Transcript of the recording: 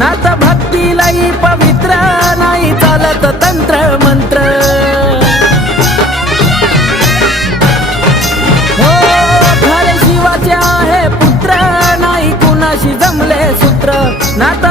नात भक्ती लई पवित्र नाही चालत तंत्र मंत्र हो खरे शिवाचे आहे पुत्र नाही कुणाशी जमले सूत्र नात